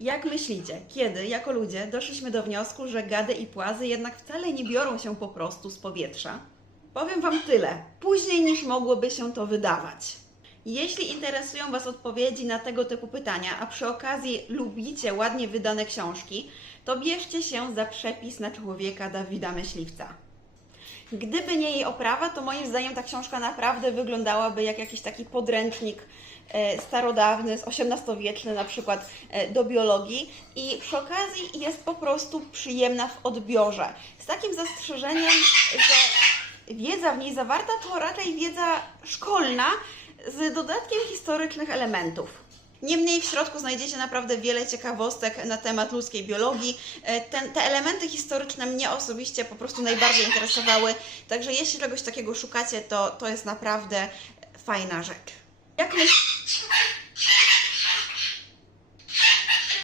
Jak myślicie, kiedy jako ludzie doszliśmy do wniosku, że gady i płazy jednak wcale nie biorą się po prostu z powietrza? Powiem Wam tyle, później niż mogłoby się to wydawać. Jeśli interesują Was odpowiedzi na tego typu pytania, a przy okazji lubicie ładnie wydane książki, to bierzcie się za przepis na człowieka Dawida Myśliwca. Gdyby nie jej oprawa, to moim zdaniem ta książka naprawdę wyglądałaby jak jakiś taki podręcznik starodawny, z XVIII-wieczny na przykład e, do biologii i przy okazji jest po prostu przyjemna w odbiorze. Z takim zastrzeżeniem, że wiedza w niej zawarta to raczej wiedza szkolna z dodatkiem historycznych elementów. Niemniej w środku znajdziecie naprawdę wiele ciekawostek na temat ludzkiej biologii. E, Ten, te elementy historyczne mnie osobiście po prostu najbardziej interesowały, także jeśli czegoś takiego szukacie, to, to jest naprawdę fajna rzecz. Jak, myśl...